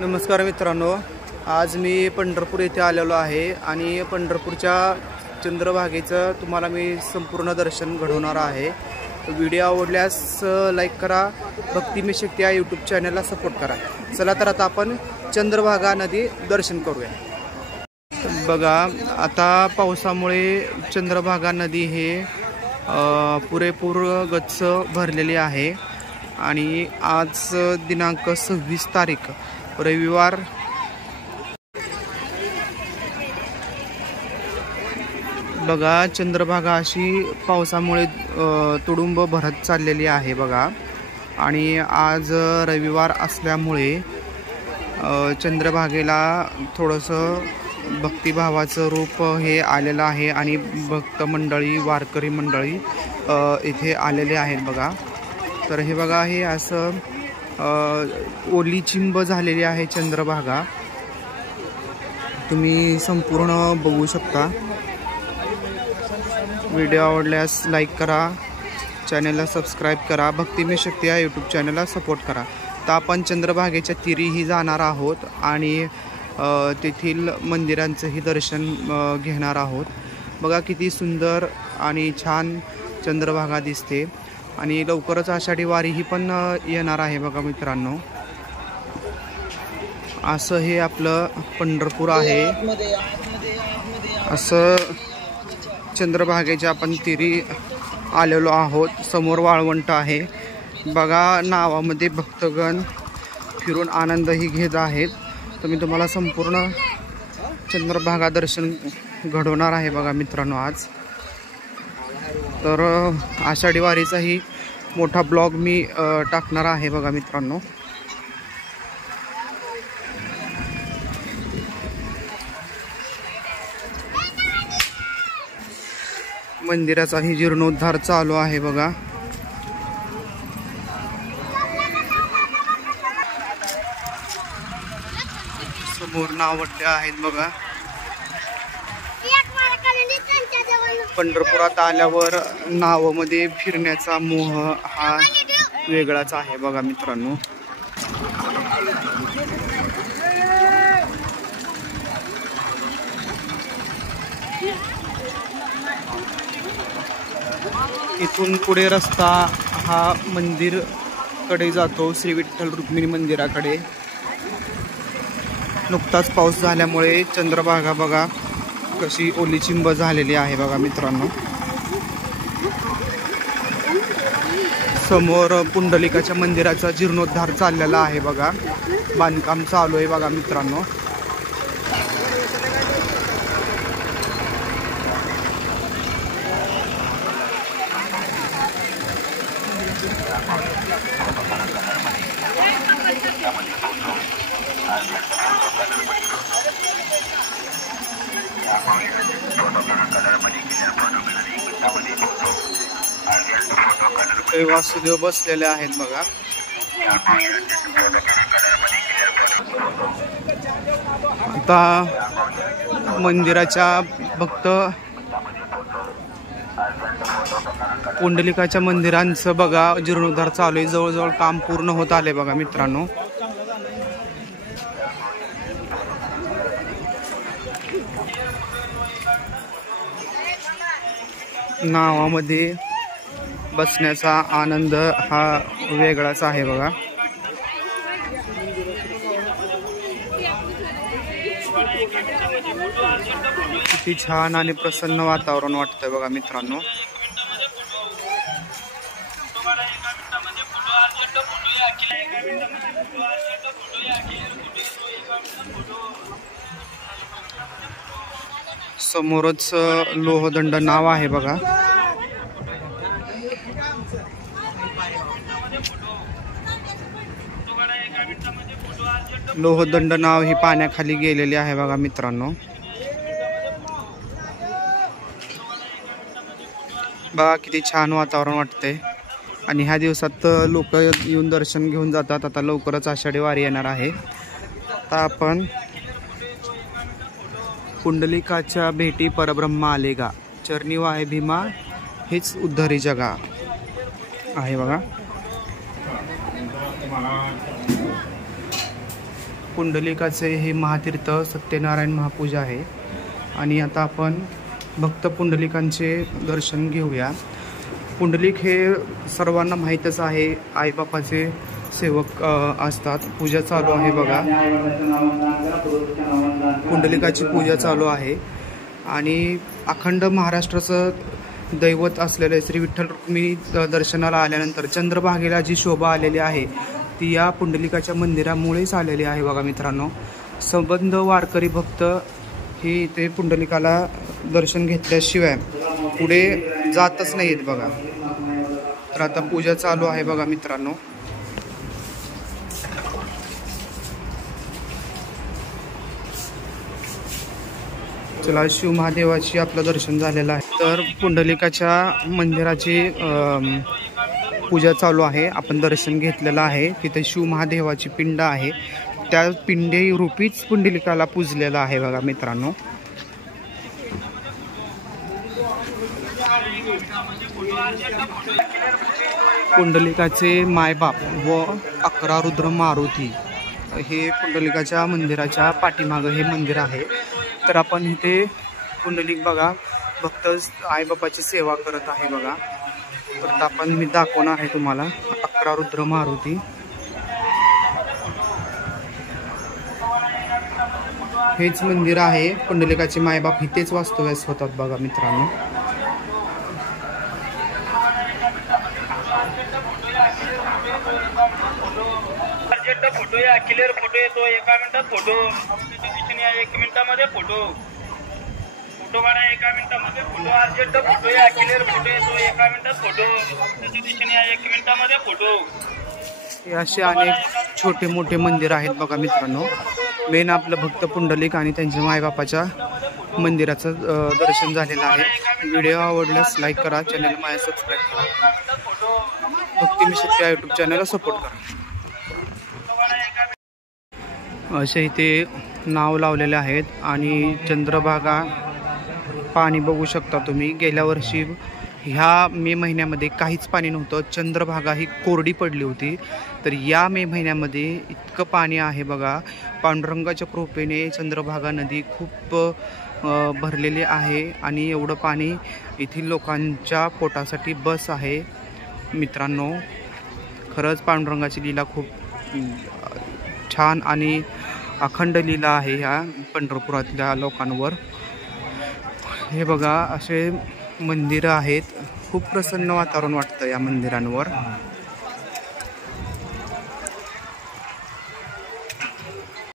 नमस्कार मित्रांनो, आज मी पंढरपूर येथे आलेलो आहे आणि पंढरपूरच्या चंद्रभागेचं तुम्हाला मी संपूर्ण दर्शन घडवणार आहे। व्हिडिओ आवडल्यास लाईक करा, भक्ती में शक्ती या यूट्यूब चॅनलला सपोर्ट करा। चला तर आता आपण चंद्रभागा नदी दर्शन करूया। बघा, आता पावसामुळे चंद्रभागा नदी हे पुरेपूर गच्च भरलेली आहे आणि आज दिनांक 26 तारीख रविवार बघा, चंद्रभागा अशी पावसामुळे तुडुंब भरत चाललेली आहे बघा। आणि आज रविवार असल्यामुळे चंद्रभागेला थोडंसं भक्तिभावाचं रूप हे आलेलं आहे आणि भक्त मंडळी, वारकरी मंडळी इथे आलेले आहेत बघा। तर हे बघा, हे असं ओली चिंब झालेली आहे चंद्रभागा, तुम्ही संपूर्ण बघू शकता। व्हिडिओ आवडल्यास लाईक करा, चॅनलला सबस्क्राईब करा, भक्ती में शक्ती या यूट्यूब चॅनलला सपोर्ट करा। तर आपण चंद्रभागेच्या तीरीही जाणार आहोत आणि तेथील मंदिरांचंही दर्शन घेणार आहोत। बघा किती सुंदर आणि छान चंद्रभागा दिसते आणि लवकरच आषाढी वारी ही पण येणार आहे बघा मित्रांनो। असं हे आपलं पंढरपूर आहे। असं चंद्रभागेच्या आपण तीरी आलेलो आहोत। समोर वाळवंट आहे बघा, नावामध्ये भक्तगण फिरून आनंदही घेत आहेत। तर मी तुम्हाला संपूर्ण चंद्रभागा दर्शन घडवणार आहे बघा मित्रांनो आज। तर आषाढी वारीचाही मोठा ब्लॉग मी टाकणार आहे बघा मित्रांनो। मंदिराचाही जीर्णोद्धार चालू आहे बघा। समोर नावट्या आहेत बघा। पंढरपुरात आल्यावर नावामध्ये फिरण्याचा मोह हा वेगळाच आहे बघा मित्रांनो। इथून पुढे रस्ता हा मंदिर कडे जातो, श्री विठ्ठल रुक्मिणी मंदिराकडे। नुकताच पाऊस झाल्यामुळे चंद्रभागा बघा कशी ओली चिंब झालेली आहे बघा मित्रांनो। समोर पुंडलिकाच्या मंदिराचा जीर्णोद्धार चाललेला आहे बघा, बांधकाम चालू आहे बघा मित्रांनो। वासुदेव बसलेले आहेत बघा। आता मंदिराच्या भक्त पुंडलिकाच्या मंदिरांचं बघा जीर्णोद्धार चालू आहे, जवळजवळ काम पूर्ण होत आले बघा मित्रांनो। नावामध्ये बसण्याचा आनंद हा वेगळाच आहे बघा। किती छान आणि प्रसन्न वातावरण वाटतंय बघा मित्रांनो। समोरच लोहदंड नाव आहे बघा। लोहदंड नाव ही पाण्याखाली गेलेली आहे बघा मित्रांनो। बघा किती छान वातावरण वाटतंय आणि ह्या दिवसात लोक येऊन दर्शन घेऊन जातात। आता लवकरच आषाढी वारी येणार आहे। आता आपण पुंडलिकाच्या भेटी परब्रह्म आलेगा, चरणी वाहे भीमा हेच उद्धरी जगा आहे बघा। पुंडलिकाचे हे महातीर्थ सत्यनारायण महापूजा आहे आणि आता आपण भक्त पुंडलिकांचे दर्शन घेऊया। पुंडलिक हे सर्वांना माहीतच आहे, आईबापाचे सेवक असतात। पूजा चालू आहे बघा, पुंडलिकाची पूजा चालू आहे आणि अखंड महाराष्ट्राचं दैवत असलेले श्री विठ्ठल रुक्मिणी दर्शनाला आल्यानंतर चंद्रभागेला जी शोभा आलेली आहे ती या पुंडलिकाच्या मंदिरामुळेच आलेली आहे बघा मित्रांनो। संबंध वारकरी भक्त हे ते पुंडलिकाला दर्शन घेतल्याशिवाय पुढे जातच नाहीत बघा। तर आता पूजा चालू आहे बघा मित्रांनो। चला, शिव महादेवाची आपलं दर्शन झालेलं आहे। तर पुंडलिकाच्या मंदिराची पूजा चालू आहे, आपण दर्शन घेतलेलं आहे। तिथे शिव महादेवाची पिंड आहे, त्या पिंडे रूपीच पुंडलिकाला पूजलेलं आहे बघा मित्रांनो। पुंडलिकाचे मायबाप व 11 रुद्र मारुती हे पुंडलिकाच्या मंदिराच्या पाठीमागं हे मंदिर आहे। तर आपण इथे पुंडलिक बघा भक्त आईबापाची सेवा करत आहे बघा। तर आपण मी दाखवणार आहे तुम्हाला 11 रुद्र मारुती। हेच मंदिर आहे, पुंडलिकाचे मायबाप इथेच वास्तव्यास होतात बघा मित्रांनो। फोटो या क्लिअर फोटो येतो, 1 मिनिटात फोटो, 1 मिनिटामध्ये फोटो, फोटो काढा 1 मिनिटामध्ये फोटो, अर्जंट फोटो या क्लिअर फोटो येतो, 1 मिनिटात फोटो, 1 मिनिटामध्ये फोटो। हे असे अनेक छोटे मोठे मंदिर आहेत बघा मित्रांनो। मेन आपलं भक्त पुंडलिक आणि त्यांच्या मायबापाच्या मंदिराचं दर्शन झालेलं आहे। व्हिडिओ आवडल्यास लाईक करा, चॅनल माझ्या सबस्क्राईब करा, भक्ती मिशन यूट्यूब चॅनलला सपोर्ट करा। असे इथे नाव लावलेले आहेत आणि चंद्रभागा पाणी बघू शकता तुम्ही। गेल्या वर्षी ह्या मे महिन्यामध्ये काहीच पाणी नव्हतं, चंद्रभागा ही कोरडी पडली होती। तर या मे महिन्यामध्ये इतकं पाणी आहे बघा। पांडुरंगाच्या कृपेने चंद्रभागा नदी खूप भरलेली आहे आणि एवढं पाणी येथील लोकांच्या पोटासाठी बस आहे मित्रांनो। खरंच पांडुरंगाची लीला खूप छान आणि अखंड लीला आहे ह्या पंढरपुरातल्या लोकांवर। हे बघा असे मंदिरं आहेत, खूप प्रसन्न वातावरण वाटतं या मंदिरांवर।